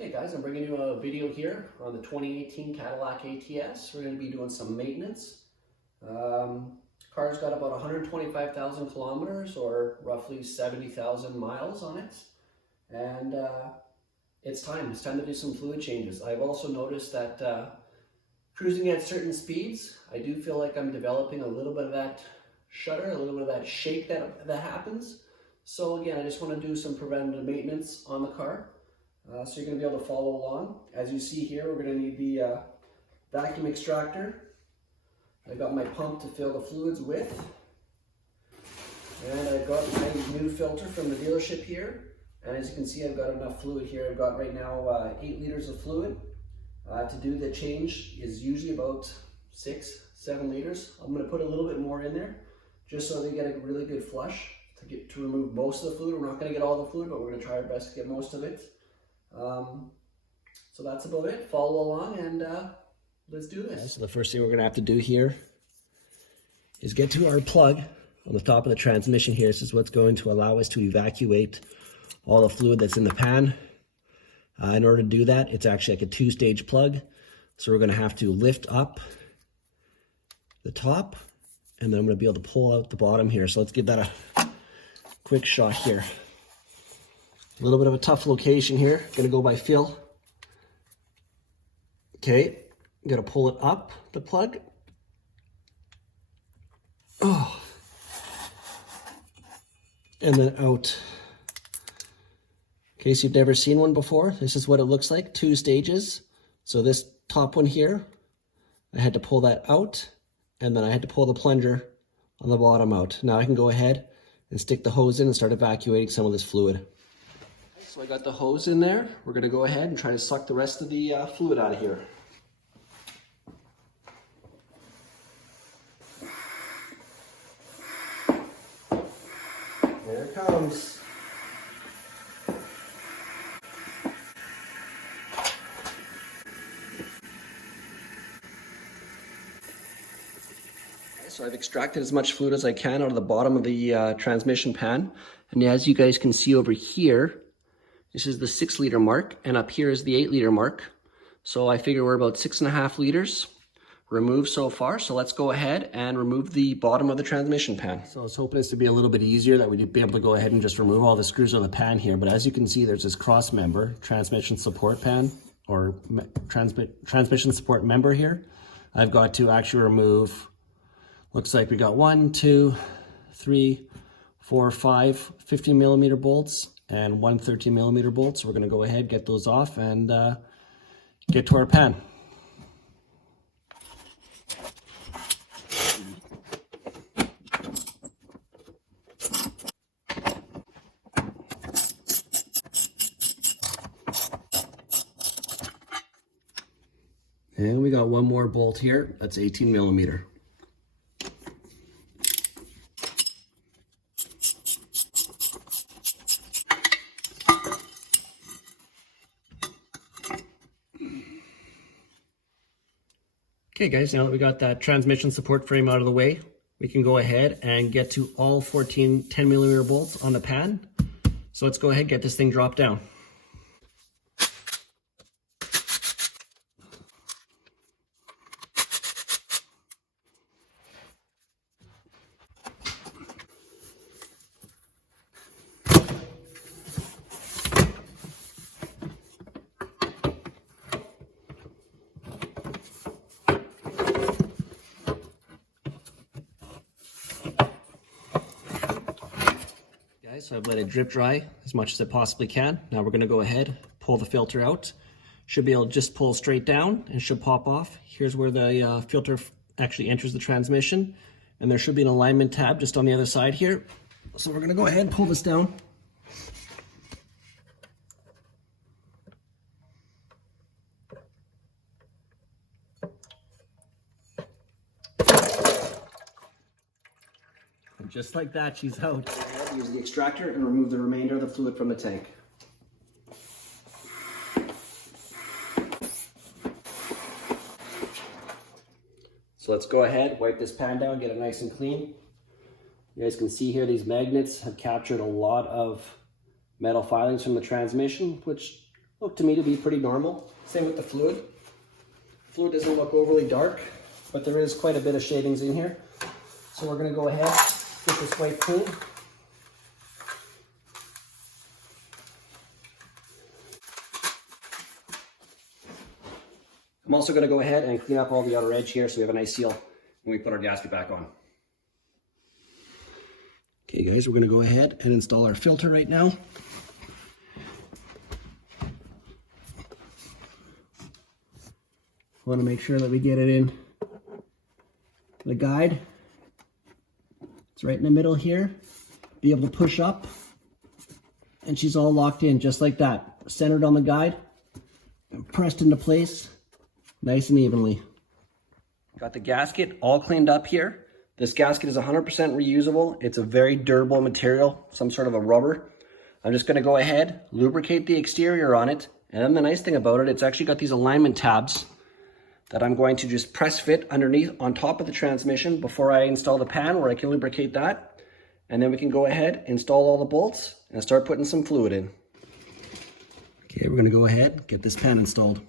Okay guys, I'm bringing you a video here on the 2018 Cadillac ATS. We're going to be doing some maintenance. Car's got about 125,000 kilometers or roughly 70,000 miles on it. And it's time to do some fluid changes. I've also noticed that cruising at certain speeds, I do feel like I'm developing a little bit of that shudder, a little bit of that shake that happens. So again, I just want to do some preventative maintenance on the car. So you're going to be able to follow along. As you see here, we're going to need the vacuum extractor. I've got my pump to fill the fluids with. And I've got my new filter from the dealership here. And as you can see, I've got enough fluid here. I've got right now 8 liters of fluid. To do the change is usually about 6-7 liters. I'm going to put a little bit more in there just so they get a really good flush to remove most of the fluid. We're not going to get all the fluid, but we're going to try our best to get most of it. So that's about it. Follow along and let's do this. So the first thing we're going to have to do here is get to our plug on the top of the transmission here. This is what's going to allow us to evacuate all the fluid that's in the pan. In order to do that, it's actually like a 2-stage plug. So we're going to have to lift up the top, and then I'm going to be able to pull out the bottom here. So let's give that a quick shot here. A little bit of a tough location here. Gonna go by feel. Okay, gotta pull it up, the plug. Oh. And then out. In case you've never seen one before, this is what it looks like, 2 stages. So this top one here, I had to pull that out, and then I had to pull the plunger on the bottom out. Now I can go ahead and stick the hose in and start evacuating some of this fluid. So I got the hose in there. We're going to go ahead and try to suck the rest of the fluid out of here. There it comes. So I've extracted as much fluid as I can out of the bottom of the transmission pan. And as you guys can see over here, this is the 6-liter mark, and up here is the 8-liter mark. So I figure we're about 6.5 liters removed so far. So let's go ahead and remove the bottom of the transmission pan. So I was hoping this to be a little bit easier, that we'd be able to go ahead and just remove all the screws on the pan here. But as you can see, there's this cross member, transmission support pan, or transmission support member here. I've got to actually remove, looks like we got 1, 2, 3, 4, 5 15-millimeter bolts and 1 13-millimeter bolt. So we're going to go ahead, get those off, and get to our pan. And we got one more bolt here. That's 18-millimeter. Okay guys, now that we got that transmission support frame out of the way, we can go ahead and get to all 14 10-millimeter bolts on the pan. So let's go ahead and get this thing dropped down. So I've let it drip dry as much as it possibly can. Now we're going to go ahead, pull the filter out. Should be able to just pull straight down and should pop off. Here's where the filter actually enters the transmission, and there should be an alignment tab just on the other side here. So we're going to go ahead and pull this down. And just like that, she's out. Use the extractor and remove the remainder of the fluid from the tank. So let's go ahead, wipe this pan down, get it nice and clean. You guys can see here these magnets have captured a lot of metal filings from the transmission, which look to me to be pretty normal. Same with the fluid. The fluid doesn't look overly dark, but there is quite a bit of shavings in here. So we're going to go ahead, get this wipe clean. I'm also going to go ahead and clean up all the outer edge here so we have a nice seal when we put our gasket back on. Okay guys, we're going to go ahead and install our filter right now. We want to make sure that we get it in the guide. It's right in the middle here. Be able to push up, and she's all locked in just like that, centered on the guide and pressed into place nice and evenly. Got the gasket all cleaned up here. This gasket is 100% reusable. It's a very durable material, some sort of a rubber. I'm just going to go ahead, lubricate the exterior on it, and then the nice thing about it, it's actually got these alignment tabs that I'm going to just press fit underneath on top of the transmission before I install the pan, where I can lubricate that. And then we can go ahead, install all the bolts, and start putting some fluid in. Okay, we're going to go ahead, get this pan installed.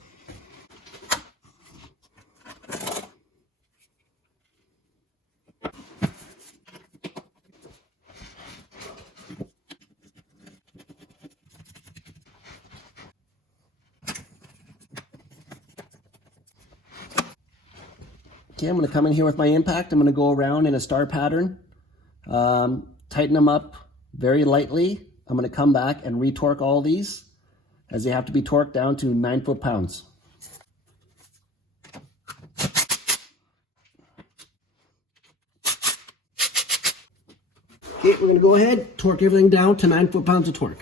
Okay, I'm going to come in here with my impact. I'm going to go around in a star pattern, tighten them up very lightly. I'm going to come back and retorque all these, as they have to be torqued down to 9 foot-pounds. Okay, we're going to go ahead, torque everything down to 9 foot-pounds of torque.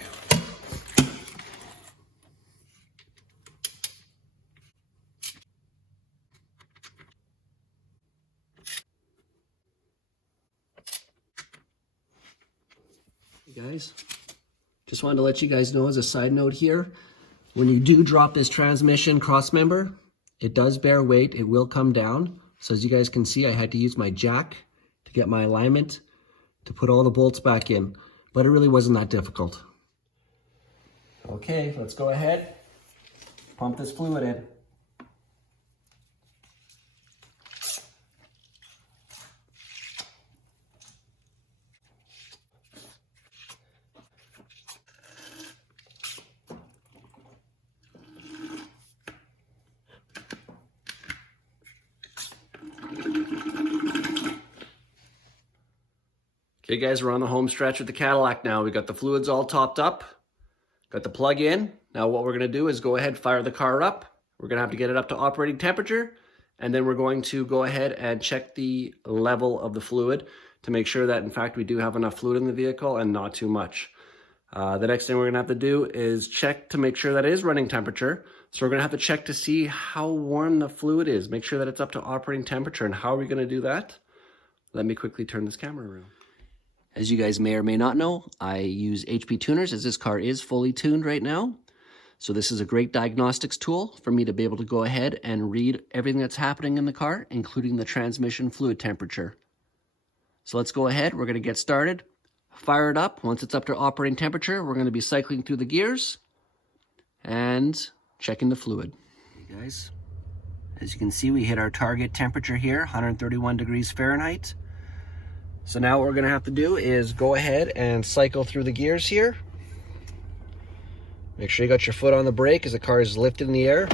Guys, just wanted to let you guys know as a side note here, when you do drop this transmission cross member, it does bear weight. It will come down. So as you guys can see, I had to use my jack to get my alignment to put all the bolts back in, but it really wasn't that difficult. Okay, let's go ahead, pump this fluid in. Okay guys, we're on the home stretch with the Cadillac now. We got the fluids all topped up, got the plug in. Now what we're gonna do is go ahead, fire the car up. We're gonna have to get it up to operating temperature, and then we're going to go ahead and check the level of the fluid to make sure that in fact we do have enough fluid in the vehicle and not too much. The next thing we're gonna have to do is check to make sure that it is running temperature. So we're gonna have to check to see how warm the fluid is, make sure that it's up to operating temperature. And how are we gonna do that? Let me quickly turn this camera around. As you guys may or may not know, I use HP tuners, as this car is fully tuned right now. So this is a great diagnostics tool for me to be able to go ahead and read everything that's happening in the car, including the transmission fluid temperature. So let's go ahead, we're going to get started, fire it up. Once it's up to operating temperature, we're going to be cycling through the gears and checking the fluid. Hey guys, as you can see, we hit our target temperature here, 131 degrees Fahrenheit. So now what we're gonna have to do is go ahead and cycle through the gears here. Make sure you got your foot on the brake as the car is lifted in the air.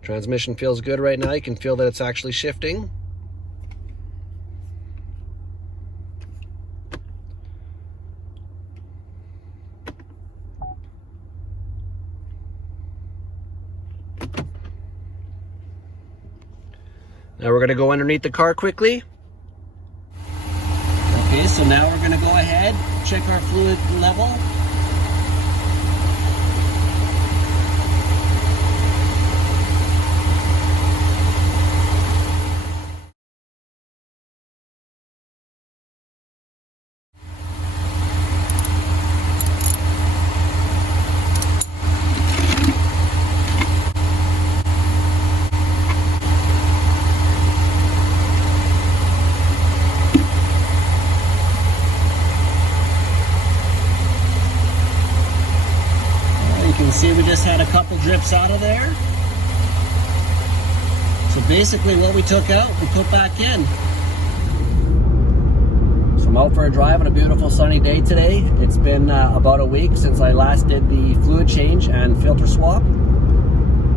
Transmission feels good right now. You can feel that it's actually shifting. Now we're going to go underneath the car quickly. Okay, so now we're going to go ahead, check our fluid level. see we just had a couple drips out of there. So basically what we took out, we put back in. So I'm out for a drive on a beautiful sunny day today. It's been about a week since I last did the fluid change and filter swap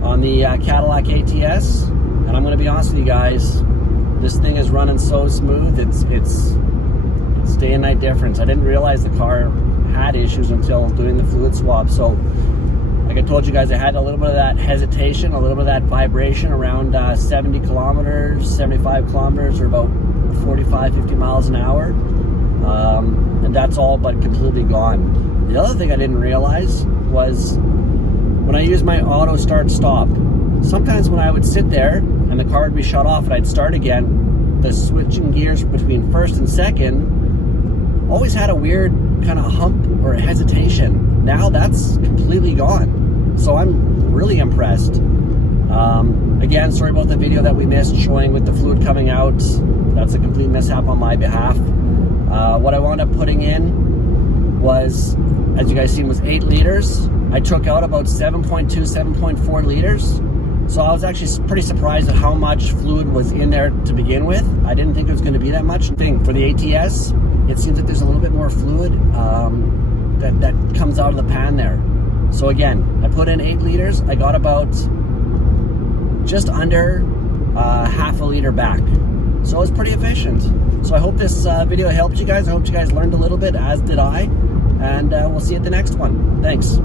on the Cadillac ATS. And I'm gonna be honest with you guys, this thing is running so smooth, it's day and night difference. I didn't realize the car had issues until doing the fluid swap. So like I told you guys, I had a little bit of that hesitation, a little bit of that vibration around 70 kilometers, 75 kilometers, or about 45, 50 miles an hour. And that's all but completely gone. The other thing I didn't realize was when I use my auto start stop, sometimes when I would sit there and the car would be shut off and I'd start again, the switching gears between first and second always had a weird kind of hump or a hesitation. Now that's completely gone. So I'm really impressed. Again, sorry about the video that we missed showing with the fluid coming out. That's a complete mishap on my behalf. What I wound up putting in was, as you guys seen, was 8 liters. I took out about 7.2, 7.4 liters. So I was actually pretty surprised at how much fluid was in there to begin with. I didn't think it was going to be that much. For the ATS, it seems like there's a little bit more fluid that comes out of the pan there. So again, I put in 8 liters. I got about just under half a liter back. So it's pretty efficient. So I hope this video helped you guys. I hope you guys learned a little bit, as did I. And we'll see you at the next one. Thanks.